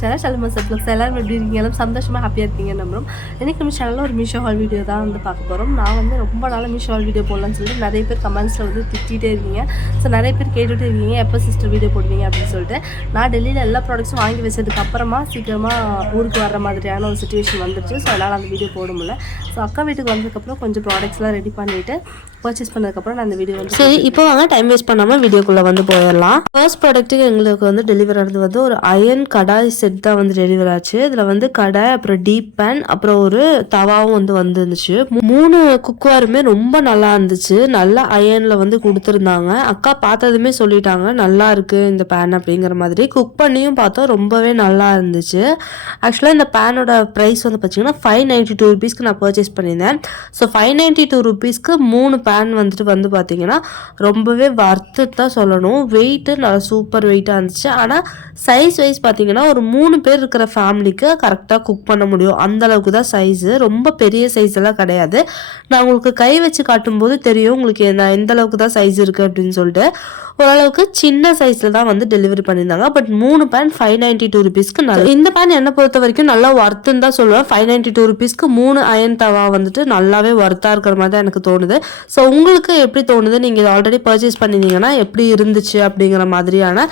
Channel Shalma சப்ளக்ஸ் எல்லாரும் எப்படி இருக்கீங்க? எல்லாம் சந்தோஷமாக ஹாப்பியாக இருக்கீங்க நம்புறோம். இன்றைக்கி நம்ம சேனலில் ஒரு மீஷோ ஹால் வீடியோ தான் வந்து பார்க்க போகிறோம். நான் வந்து ரொம்ப நாளாக மீஷோ ஹால் வீடியோ போடலான்னு சொல்லிட்டு நிறைய பேர் கமெண்ட்ஸில் வந்து திட்டிகிட்டே இருக்கீங்க. ஸோ நிறைய பேர் கேட்டுகிட்டே இருக்கீங்க எப்போ சிஸ்டர் வீடியோ போடுவீங்க அப்படின்னு சொல்லிட்டு. நான் டெல்லியில் எல்லா ப்ராடக்ட்ஸும் வாங்கி வச்சதுக்கு அப்புறமா சீக்கிரமாக ஊருக்கு வர மாதிரியான ஒரு சுச்சுவேஷன் வந்துருச்சு. ஸோ அதனால் அந்த வீடியோ போட முடியல. ஸோ அக்கா வீட்டுக்கு வந்ததுக்கப்புறம் கொஞ்சம் ப்ராடக்ட்ஸ்லாம் ரெடி பண்ணிவிட்டு பர்ச்சேஸ் பண்ணதுக்கப்புறம் நான் அந்த வீடியோ வந்து சரி இப்போ வாங்க டைம் வேஸ்ட் பண்ணாமல் வீடியோக்குள்ளே வந்து போயிடலாம். ஃபர்ஸ்ட் ப்ராடக்ட்டுக்கு எங்களுக்கு வந்து டெலிவரி ஆனது வந்து ஒரு அயன் கடாய் செட் தான் வந்து டெலிவரி ஆச்சு. இதில் வந்து கடாய், அப்புறம் டீப் பேன், அப்புறம் ஒரு தவாவும் வந்து வந்துருந்துச்சு. 3 குக்வாருமே ரொம்ப நல்லா இருந்துச்சு. நல்லா அயனில் வந்து கொடுத்துருந்தாங்க. அக்கா பார்த்ததுமே சொல்லிட்டாங்க நல்லா இருக்குது இந்த பேன் அப்படிங்கிற மாதிரி. குக் பண்ணியும் பார்த்தோம் ரொம்பவே நல்லா இருந்துச்சு. ஆக்சுவலாக இந்த பேனோட ப்ரைஸ் வந்து பார்த்தீங்கன்னா 592 ருபீஸ்க்கு நான் பர்ச்சேஸ் பண்ணியிருந்தேன். ஸோ 592 ருபீஸ்க்கு 3 பேன் வந்துட்டு வந்து பார்த்தீங்கன்னா ரொம்பவே வர்த்து தான் சொல்லணும். வெயிட்டு நல்லா சூப்பர் வெயிட்டாக இருந்துச்சு. ஆனால் சைஸ் வைஸ் பார்த்தீங்கன்னா ஒரு 3 பேர் இருக்கிற ஃபேமிலிக்கு கரெக்டாக குக் பண்ண முடியும். அந்தளவுக்கு தான் சைஸு. ரொம்ப பெரிய சைஸ் எல்லாம் கிடையாது. நான் உங்களுக்கு கை வச்சு காட்டும்போது தெரியும் உங்களுக்கு எந்த அளவுக்கு தான் சைஸ் இருக்குது அப்படின்னு சொல்லிட்டு. ஓரளவுக்கு சின்ன சைஸில் தான் வந்து டெலிவரி பண்ணியிருந்தாங்க. பட் 3 பேன் 592 ருபீஸ்க்கு நல்லா. இந்த பேன் என்னை பொறுத்த வரைக்கும் நல்லா ஒர்த்துன்னு தான் சொல்லுவேன். 592 ருபீஸ்க்கு 3 அயன் தவா வந்துட்டு நல்லாவே ஒர்த்தாக இருக்கிற மாதிரி தான் எனக்கு தோணுது. ஸோ உங்களுக்கு எப்படி தோணுது? நீங்கள் ஆல்ரெடி பர்ச்சேஸ் பண்ணியிருந்தீங்கன்னா எப்படி இருந்துச்சு அப்படிங்கிற மாதிரியான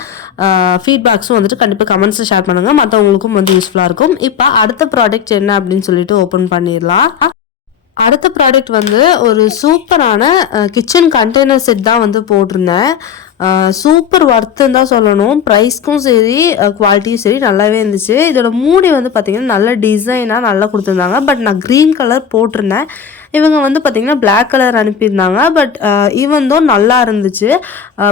ஃபீட்பேக்ஸும் வந்துட்டு கண்டிப்பாக கமெண்ட்ஸில் ஷேர் பண்ணுங்கள். மற்றவங்களுக்கும் வந்து யூஸ்ஃபுல்லாக இருக்கும். இப்போ அடுத்த ப்ராடக்ட் என்ன அப்படின்னு சொல்லிட்டு ஓப்பன் பண்ணிடலாம். அடுத்த ப்ராடக்ட் வந்து ஒரு சூப்பரான கிச்சன் கண்டெய்னர் செட் தான் வந்து போட்டிருந்தேன். சூப்பர் ஒர்த்துன்னு தான் சொல்லணும். ப்ரைஸ்க்கும் சரி குவாலிட்டியும் சரி நல்லாவே இருந்துச்சு. இதோட மூடி வந்து பார்த்திங்கன்னா நல்ல டிசைனாக நல்லா கொடுத்துருந்தாங்க. பட் நான் க்ரீன் கலர் போட்டிருந்தேன். இவங்க வந்து பார்த்திங்கன்னா பிளாக் கலர் அனுப்பியிருந்தாங்க. பட் ஈவன் தோ நல்லா இருந்துச்சு.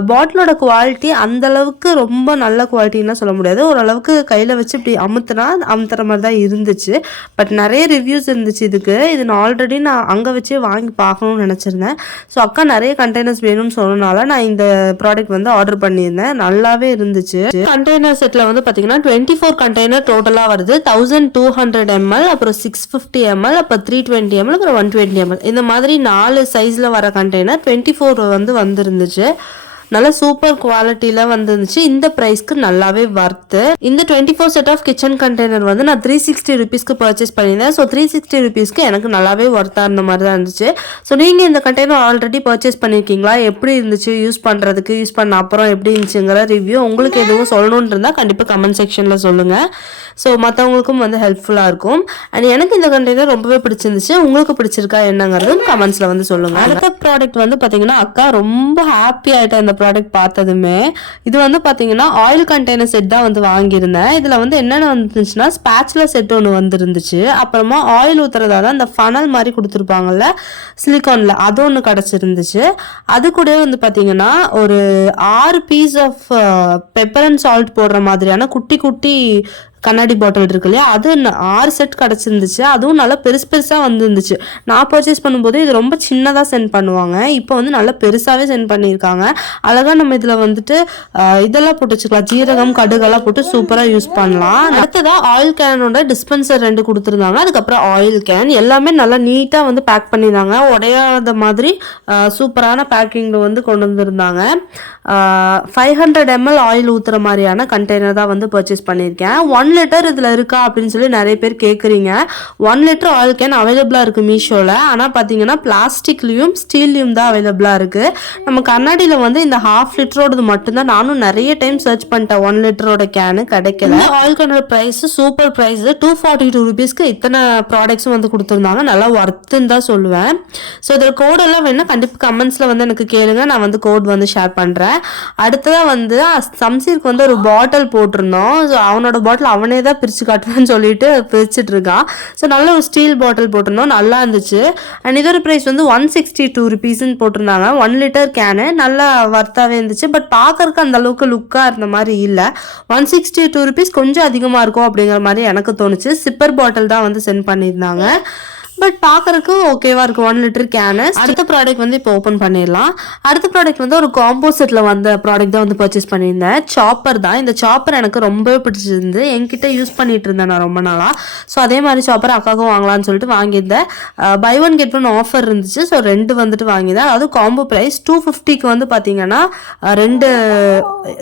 பாட்டிலோட குவாலிட்டி அந்தளவுக்கு ரொம்ப நல்ல குவாலிட்டின்னு சொல்ல முடியாது. ஓரளவுக்கு கையில் வச்சு இப்படி அமுத்துற மாதிரி தான் இருந்துச்சு. பட் நிறைய ரிவ்யூஸ் இருந்துச்சு இதுக்கு. இது நான் ஆல்ரெடி அங்கே வச்சே வாங்கி பார்க்கணும்னு நினச்சிருந்தேன். ஸோ அக்கா நிறைய கண்டெய்னர்ஸ் வேணும்னு சொன்னனால நான் இந்த ப்ராடக்ட் வந்து ஆர்டர் பண்ணியிருந்தேன். நல்லாவே இருந்துச்சு. கண்டெய்னர் செட்டில் வந்து பார்த்தீங்கன்னா 24 கண்டெய்னர் டோட்டலாக வருது. 1200 ml, அப்புறம் 650 ml, அப்புறம் 320 ml, அப்புறம் 120 ml. இந்த மாதிரி 4 சைஸில் வர கண்டெய்னர் 24 வந்து வந்துருந்துச்சு. நல்ல சூப்பர் குவாலிட்டியில் வந்துருந்துச்சு. இந்த ப்ரைஸ்க்கு நல்லாவே வர்த்து. இந்த 24 செட் ஆஃப் கிச்சன் கண்டெய்னர் வந்து நான் 360 ருபீஸ்க்கு பர்ச்சேஸ் பண்ணியிருந்தேன். ஸோ 360 ருபீஸ்க்கு எனக்கு நல்லாவே ஒர்த்தாக இருந்த மாதிரி தான் இருந்துச்சு. ஸோ நீங்கள் இந்த கண்டெய்னர் ஆல்ரெடி பர்ச்சேஸ் பண்ணியிருக்கீங்களா? எப்படி இருந்துச்சு யூஸ் பண்ணுறதுக்கு? யூஸ் பண்ண அப்புறம் எப்படி இருந்துச்சுங்கிற ரிவ்யூ உங்களுக்கு எதுவும் சொல்லணும்னு இருந்தால் கண்டிப்பாக கமெண்ட் செக்ஷனில் சொல்லுங்கள். ஸோ மற்றவங்களுக்கும் வந்து ஹெல்ப்ஃபுல்லாக இருக்கும். அண்ட் எனக்கு இந்த கண்டெய்னர் ரொம்பவே பிடிச்சிருந்துச்சு. உங்களுக்கு பிடிச்சிருக்கா என்னங்கிறதும் கமெண்ட்ஸில் வந்து சொல்லுங்கள். அடுத்த ப்ராடக்ட் வந்து பார்த்தீங்கன்னா அக்கா ரொம்ப ஹாப்பி ஆகிட்ட இந்த ப்ராடக்ட் பார்த்ததுமே. இது வந்து பார்த்தீங்கன்னா ஆயில் கண்டெய்னர் செட் தான் வந்து வாங்கியிருந்தேன். இதில் வந்து என்னென்ன வந்துச்சுன்னா ஸ்பேச்சுலர் செட் ஒன்று வந்துருந்துச்சு. அப்புறமா ஆயில் ஊற்றுறதால அந்த ஃபனல் மாதிரி கொடுத்துருப்பாங்கல்ல சிலிகானில், அது ஒன்று கிடச்சிருந்துச்சு. அது கூட வந்து பார்த்தீங்கன்னா ஒரு 6 piece of pepper and salt போடுற மாதிரியான குட்டி குட்டி கண்ணாடி பாட்டில் இருக்கு இல்லையா, அது 6 செட் கிடச்சிருந்துச்சு. அதுவும் நல்லா பெருசாக வந்துருந்துச்சு. நான் பர்ச்சேஸ் பண்ணும்போது இது ரொம்ப சின்னதாக சென்ட் பண்ணுவாங்க. இப்போ வந்து நல்லா பெருசாகவே சென்ட் பண்ணியிருக்காங்க. அழகாக நம்ம இதில் வந்துட்டு இதெல்லாம் போட்டு வச்சுக்கலாம். ஜீரகம், கடுகெல்லாம் போட்டு சூப்பராக யூஸ் பண்ணலாம். அடுத்ததாக ஆயில் கேனோட டிஸ்பென்சர் 2 கொடுத்துருந்தாங்க. அதுக்கப்புறம் ஆயில் கேன் எல்லாமே நல்லா நீட்டாக வந்து பேக் பண்ணியிருந்தாங்க. உடையாத மாதிரி சூப்பரான பேக்கிங்கில் வந்து கொண்டு வந்திருந்தாங்க. 500 ml ஆயில் ஊற்றுற மாதிரியான கண்டெய்னர் தான் வந்து பர்ச்சேஸ் பண்ணியிருக்கேன். 1 லிட்டர் இதில் இருக்கா அப்படின்னு சொல்லி நிறைய பேர் கேட்குறீங்க. 1 லிட்டர் ஆயில் கேன் அவைலபிளாக இருக்குது மீஷோவில். ஆனால் பார்த்தீங்கன்னா பிளாஸ்டிக்லேயும் ஸ்டீல்லையும் தான் அவைலபிளாக இருக்குது. நம்ம கண்ணாடியில் வந்து இந்த 1/2 லிட்டரோடது மட்டும்தான். நானும் நிறைய டைம் சர்ச் பண்ணிட்டேன் 1 லிட்டரோட கேனு கிடைக்கல. ஆயில் கேனோட ப்ரைஸ் சூப்பர் ப்ரைஸ். 242 ருபீஸ்க்கு இத்தனை ப்ராடக்ட்ஸும் வந்து கொடுத்துருந்தாங்க. நல்லா ஒர்த்துன்னு தான் சொல்லுவேன். ஸோ இதில் கோடெல்லாம் வேணுன்னா கண்டிப்பாக கமெண்ட்ஸில் வந்து எனக்கு கேளுங்க. நான் வந்து கோட் வந்து ஷேர் பண்ணுறேன். அடுத்ததாக வந்து சம்சீருக்கு வந்து ஒரு பாட்டில் போட்டிருந்தோம். ஸோ அவனோட பாட்டில் அவனே தான் பிரித்து காட்டுவேன்னு சொல்லிட்டு பிரிச்சுட்டு இருக்கான். ஸோ நல்ல ஒரு ஸ்டீல் பாட்டில் போட்டிருந்தோம். நல்லா இருந்துச்சு. அண்ட் இதோட ப்ரைஸ் வந்து 162 ருபீஸ்ன்னு போட்டிருந்தாங்க. 1 லிட்டர் கேனு நல்லா வர்த்தாகவே இருந்துச்சு. பட் பார்க்கறக்கு அந்த அளவுக்கு லுக்காக இருந்த மாதிரி இல்லை. 162 ருபீஸ் கொஞ்சம் அதிகமாக இருக்கும் அப்படிங்கிற மாதிரி எனக்கு தோணுச்சு. சிப்பர் பாட்டில் தான் வந்து சென்ட் பண்ணியிருந்தாங்க. பட் பார்க்கறதுக்கு ஓகேவா இருக்கு. 1 லிட்டர் கேனு. அடுத்த ப்ராடக்ட் வந்து இப்போ ஓப்பன் பண்ணிடலாம். அடுத்த ப்ராடக்ட் வந்து ஒரு காம்போ செட்ல வந்த ப்ராடக்ட் தான் வந்து பர்ச்சேஸ் பண்ணியிருந்தேன். சாப்பர் தான். இந்த சாப்பர் எனக்கு ரொம்பவே பிடிச்சிருந்து. என்கிட்ட யூஸ் பண்ணிட்டு இருந்தேன் நான் ரொம்ப நாளா. ஸோ அதே மாதிரி சாப்பர் அக்காவுக்கும் வாங்கலாம்னு சொல்லிட்டு வாங்கியிருந்தேன். Buy one get one offer இருந்துச்சு. ஸோ 2 வந்துட்டு வாங்கியிருந்தேன். அதாவது காம்போ ப்ரைஸ் 250க்கு வந்து பார்த்தீங்கன்னா 2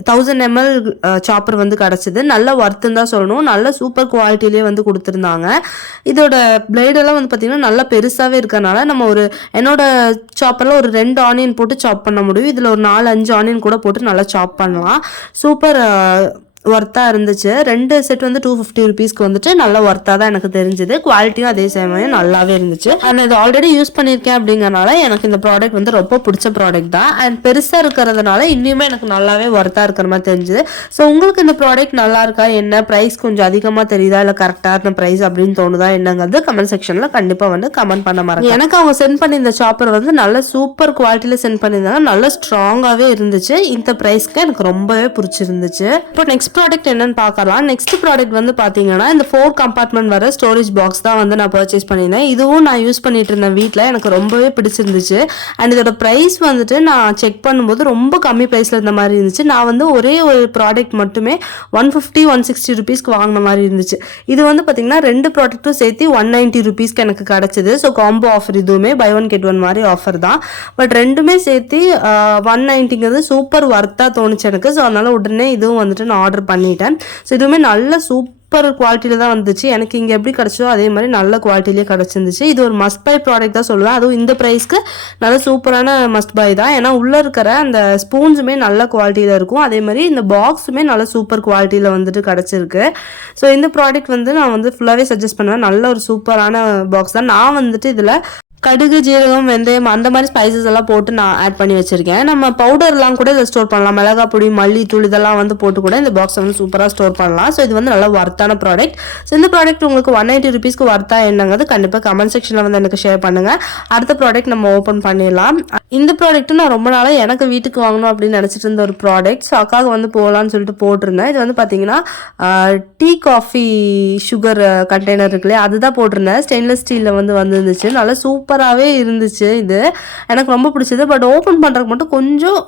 1000 ml சாப்பர் வந்து கிடச்சிது. நல்ல ஒர்த்துன்னு தான் சொல்லணும். நல்ல சூப்பர் குவாலிட்டிலேயே வந்து கொடுத்துருந்தாங்க. இதோட பிளேடெல்லாம் வந்து பார்த்தீங்கன்னா நல்லா பெருசாகவே இருக்கறனால நம்ம என்னோட சாப்பரில் ஒரு 2 ஆனியன் போட்டு சாப் பண்ண முடியும். இதில் ஒரு 4-5 ஆனியன் கூட போட்டு நல்லா சாப் பண்ணலாம். சூப்பர் ஒர்த்தாக இருந்துச்சு. 2 செட் வந்து 250 ருபீஸ்க்கு வந்துட்டு நல்ல ஒர்த்தாக தான் எனக்கு தெரிஞ்சுது. குவாலிட்டியும் அதே சமயம் நல்லாவே இருந்துச்சு. நான் இது ஆல்ரெடி யூஸ் பண்ணியிருக்கேன் அப்படிங்கறனால எனக்கு இந்த ப்ராடக்ட் வந்து ரொம்ப பிடிச்ச ப்ராடக்ட் தான். அண்ட் பெருசாக இருக்கிறதுனால இன்னுமே எனக்கு நல்லாவே ஒர்த்தாக இருக்கிற மாதிரி தெரிஞ்சுது. ஸோ உங்களுக்கு இந்த ப்ராடக்ட் நல்லா இருக்கா, என்ன ப்ரைஸ் கொஞ்சம் அதிகமாக தெரியுதா, இல்லை கரெக்டான ப்ரைஸ் அப்படின்னு தோணுதா என்னங்கிறது கமெண்ட் செக்ஷனில் கண்டிப்பாக வந்து கமெண்ட் பண்ண மறக்காம. எனக்கு அவங்க சென்ட் பண்ணி இந்த சாப்பர் வந்து நல்ல சூப்பர் குவாலிட்டியில் சென்ட் பண்ணியிருந்தாங்க. நல்ல ஸ்ட்ராங்காகவே இருந்துச்சு. இந்த ப்ரைஸ்க்கு எனக்கு ரொம்பவே பிடிச்சிருந்துச்சு. இப்போ நெக்ஸ்ட் ப்ராடக்ட் என்னன்னு பார்க்கலாம். நெக்ஸ்ட் ப்ராடக்ட் வந்து பார்த்தீங்கன்னா இந்த 4 கம்பார்ட்மெண்ட் வர ஸ்டோரேஜ் பாக்ஸ் தான் வந்து நான் பர்ச்சேஸ் பண்ணியிருந்தேன். இதுவும் நான் யூஸ் பண்ணிட்டு இருந்தேன் வீட்டில். எனக்கு ரொம்பவே பிடிச்சிருந்துச்சு. அண்ட் இதோட ப்ரைஸ் வந்துட்டு நான் செக் பண்ணும்போது ரொம்ப கம்மி ப்ரைஸில் இருந்த மாதிரி இருந்துச்சு. நான் வந்து ஒரே ஒரு ப்ராடக்ட் மட்டுமே 150-160 ருபீஸ்க்கு வாங்கின மாதிரி இருந்துச்சு. இது வந்து பார்த்தீங்கன்னா 2 ப்ராடக்ட்டும் சேர்த்து 190 ருபீஸ்க்கு எனக்கு கிடச்சிது. ஸோ காம்போ ஆஃபர் இதுவுமே பை ஒன் கெட் ஒன் மாதிரி ஆஃபர் தான். பட் ரெண்டுமே சேர்த்து 190ங்கிறது சூப்பர் ஒர்த்தாக தோணுச்சு எனக்கு. ஸோ அதனால உடனே இதுவும் வந்துட்டு நான் ஆர்டர் பண்ணிட்டேன். ஸோ இதுவுமே நல்ல சூப்பர் குவாலிட்டியில தான் வந்துச்சு. எனக்கு இங்கே எப்படி கிடச்சோ அதே மாதிரி நல்ல குவாலிட்டிலேயே கிடச்சிருந்துச்சு. இது ஒரு மஸ்ட் பை ப்ராடக்ட் தான் சொல்லுவேன். அதுவும் இந்த ப்ரைஸ்க்கு நல்ல சூப்பரான மஸ்ட் பை தான். ஏன்னா உள்ளே இருக்கிற அந்த ஸ்பூன்ஸுமே நல்ல குவாலிட்டியில் இருக்கும். அதே மாதிரி இந்த பாக்ஸுமே நல்ல சூப்பர் குவாலிட்டியில் வந்துட்டு கிடச்சிருக்கு. ஸோ இந்த ப்ராடக்ட் வந்து நான் வந்து ஃபுல்லாகவே சஜஸ்ட் பண்ணுவேன். நல்ல ஒரு சூப்பரான பாக்ஸ் தான். நான் வந்துட்டு இதில் கடுகு, ஜீரகம், வெந்தயம் அந்த மாதிரி ஸ்பைசஸ் எல்லாம் போட்டு நான் ஆட் பண்ணி வச்சிருக்கேன். நம்ம பவுடர்லாம் கூட இதை ஸ்டோர் பண்ணலாம். மிளகா பொடி, மல்லித்தூள் இதெல்லாம் வந்து போட்டு கூட இந்த பாக்ஸ் வந்து சூப்பராக ஸ்டோர் பண்ணலாம். ஸோ இது வந்து நல்ல ஒர்த்தான ப்ராடக்ட். ஸோ இந்த ப்ராடக்ட் உங்களுக்கு 190 ருபீஸ்க்கு ஒர்த்தா என்னங்கிறது கண்டிப்பாக கமெண்ட் செக்ஷனில் வந்து எனக்கு ஷேர் பண்ணுங்க. அடுத்த ப்ராடக்ட் நம்ம ஓப்பன் பண்ணிடலாம். இந்த ப்ராடக்ட்டும் நான் ரொம்ப நாளாக எனக்கு வீட்டுக்கு வாங்கணும் அப்படின்னு நினச்சிட்டு இருந்த ஒரு ப்ராடக்ட். ஸோ அக்காவுக்கு வந்து போகலான்னு சொல்லிட்டு போட்டிருந்தேன். இது வந்து பார்த்தீங்கன்னா டீ காஃபி சுகர் கண்டெய்னர் இருக்குல்லையே அதுதான் போட்டிருந்தேன். ஸ்டெயின்லெஸ் ஸ்டீலில் வந்து வந்துருந்துச்சு. நல்லா சூப்பராகவே இருந்துச்சு. இது எனக்கு ரொம்ப பிடிச்சது. பட் ஓப்பன் பண்ணுறதுக்கு மட்டும் கொஞ்சம்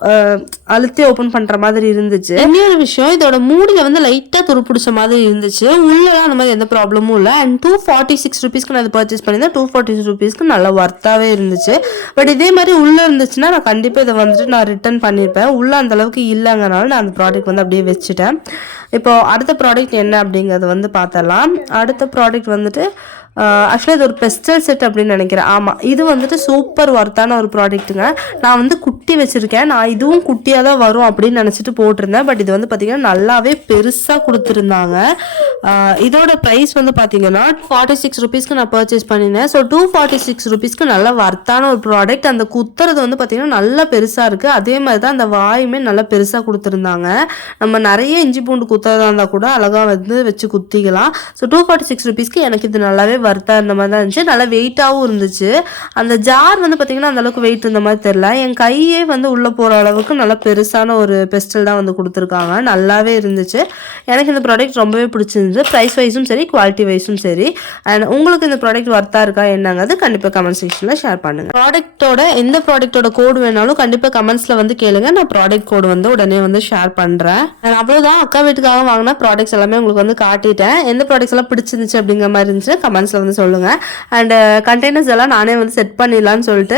அழுத்தி ஓப்பன் பண்ணுற மாதிரி இருந்துச்சு. இன்னொரு விஷயம், இதோட மூடியில் வந்து லைட்டாக துரு பிடிச்ச மாதிரி இருந்துச்சு. உள்ளலாம் அந்த மாதிரி எந்த ப்ராப்ளமும் இல்லை. அண்ட் 246 ருபீஸ்க்கு நான் இதை பர்ச்சேஸ் பண்ணியிருந்தேன். 246 ருபீஸ்க்கு நல்லா ஒர்த்தாகவே இருந்துச்சு. பட் இதே மாதிரி உள்ளே இருந்துச்சுன்னா நான் கண்டிப்பாக இதை வந்துட்டு நான் ரிட்டர்ன் பண்ணியிருப்பேன். உள்ளே அந்த அளவுக்கு இல்லைங்கனால நான் அந்த ப்ராடக்ட் வந்து அப்படியே வச்சுட்டேன். இப்போ அடுத்த ப்ராடக்ட் என்ன அப்படிங்கிறது வந்து பார்த்தலாம். அடுத்த ப்ராடக்ட் வந்துட்டு ஆக்சுவலாக இது ஒரு பெஸ்டல் செட் அப்படின்னு நினைக்கிறேன். ஆமாம், இது வந்துட்டு சூப்பர் ஒர்த்தான ஒரு ப்ராடக்ட்டுங்க. நான் வந்து குட்டி வச்சுருக்கேன். நான் இதுவும் குட்டியாக தான் வரும் அப்படின்னு நினச்சிட்டு போட்டிருந்தேன். பட் இது வந்து பார்த்திங்கன்னா நல்லாவே பெருசாக கொடுத்துருந்தாங்க. இதோட ப்ரைஸ் வந்து பார்த்திங்கன்னா 46 ருபீஸ்க்கு நான் பர்ச்சேஸ் பண்ணியிருந்தேன். ஸோ 246 ருபீஸ்க்கு நல்ல ஒர்த்தான ஒரு ப்ராடக்ட். அந்த குத்துறது வந்து பார்த்திங்கன்னா நல்லா பெருசாக இருக்குது. அதே மாதிரி தான் அந்த வாயுமே நல்லா பெருசாக கொடுத்துருந்தாங்க. நம்ம நிறைய இஞ்சி பூண்டு குத்துறதா இருந்தால் கூட அழகாக வந்து வச்சு குத்திக்கலாம். ஸோ 246 ருபீஸ்க்கு எனக்கு இது நல்லாவே வர்த்தா இந்த மாதிரி தான் இருந்துச்சு. நல்லா வெயிட்டாகவும் இருந்துச்சு. அந்த ஜார் வந்து பார்த்தீங்கன்னா அந்த அளவுக்கு வெயிட் இருந்த மாதிரி தெரியல. என் கையே வந்து உள்ளே போகிற அளவுக்கு நல்லா பெருசான ஒரு பெஸ்டல் தான் வந்து கொடுத்துருக்காங்க. நல்லாவே இருந்துச்சு. எனக்கு இந்த ப்ராடக்ட் ரொம்பவே பிடிச்சிருந்துச்சு. ப்ரைஸ் வைஸும் சரி, குவாலிட்டி வைஸும் சரி. அண்ட் உங்களுக்கு இந்த ப்ராடக்ட் வர்த்தா இருக்கா என்னங்கிறது கண்டிப்பாக கமெண்ட் செக்ஷனில் ஷேர் பண்ணுங்கள். எந்த ப்ராடக்ட்டோட கோடு வேணாலும் கண்டிப்பாக கமெண்ட்ஸில் வந்து கேளுங்க. நான் ப்ராடக்ட் கோடு வந்து உடனே வந்து ஷேர் பண்ணுறேன். அவ்வளோதான், அக்கா வீட்டுக்காக வாங்கினா ப்ராடக்ட்ஸ் எல்லாமே உங்களுக்கு வந்து காட்டிட்டேன். எந்த ப்ராடக்ட்ஸ் எல்லாம் பிடிச்சிருந்துச்சு அப்படிங்கிற மாதிரி இருந்துச்சு கமெண்ட்ஸ் வந்து சொல்லுங்க. அண்ட் கண்டெய்னர்ஸ் எல்லாம் நானே வந்து செட் பண்ணிடலான்னு சொல்லிட்டு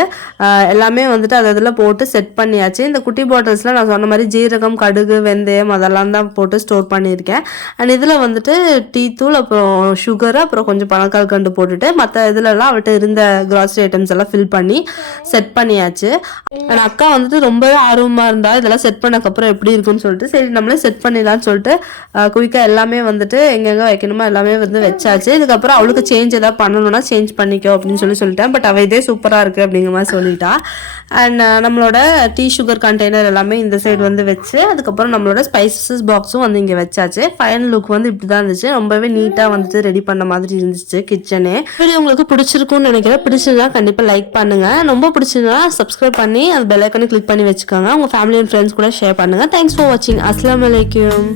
எல்லாமே வந்துட்டு அதில் போட்டு செட் பண்ணியாச்சு. இந்த குட்டி பாட்டில்ஸ்ல நான் சொன்ன மாதிரி ஜீரகம், கடுகு, வெந்தயம் அதெல்லாம் தான் போட்டு ஸ்டோர் பண்ணியிருக்கேன். அண்ட் இதில் வந்துட்டு டீ தூள், அப்புறம் சுகர், அப்புறம் கொஞ்சம் பனக்கால் கண்டு போட்டுட்டு மற்ற இதுலலாம் அவர்கிட்ட இருந்த கிராசரி ஐட்டம்ஸ் எல்லாம் ஃபில் பண்ணி செட் பண்ணியாச்சு. அண்ட் அக்கா வந்துட்டு ரொம்பவே ஆர்வமாக இருந்தா இதெல்லாம் செட் பண்ணக்கப்புறம் எப்படி இருக்குன்னு சொல்லிட்டு சரி நம்மளே செட் பண்ணிடலான்னு சொல்லிட்டு குயிக்காக எல்லாமே வந்துட்டு எங்கெங்கே வைக்கணுமோ எல்லாமே வந்து வச்சாச்சு. இதுக்கப்புறம் அவளுக்கு சேஞ்ச் ஏதாவது பண்ணணும்னா சேஞ்ச் பண்ணிக்கோ அப்படின்னு சொல்லிட்டேன். பட் அவள் இதே சூப்பராக இருக்குது அப்படிங்கிற மாதிரி சொல்லிட்டா. அண்ட் நம்மளோட டீ சுகர் கண்டெய்னர் எல்லாமே இந்த சைடு வந்து வச்சு அதுக்கப்புறம் நம்மளோட ஸ்பைசஸ் பாக்ஸும் வந்து இங்கே வச்சாச்சு. ஃபைனல் லுக் வந்து இப்படி தான் இருந்துச்சு. ரொம்பவே நீட்டாக வந்துட்டு ரெடி பண்ண மாதிரி இருந்துச்சு கிச்சனே. வீடியோ உங்களுக்கு பிடிச்சிருக்கும்னு நினைக்கிறேன். பிடிச்சிருந்தா கண்டிப்பாக லைக் பண்ணுங்கள். ரொம்ப பிடிச்சிருந்தா சப்ஸ்கிரைப் பண்ணி அந்த பெல் ஐக்கானை கிளிக் பண்ணி வச்சுக்கோங்க. உங்கள் ஃபேமிலி அண்ட் ஃப்ரெண்ட்ஸ் கூட ஷேர் பண்ணுங்கள். தேங்க்ஸ் ஃபார் வாட்சிங். அஸ்ஸலாமு அலைக்கும்.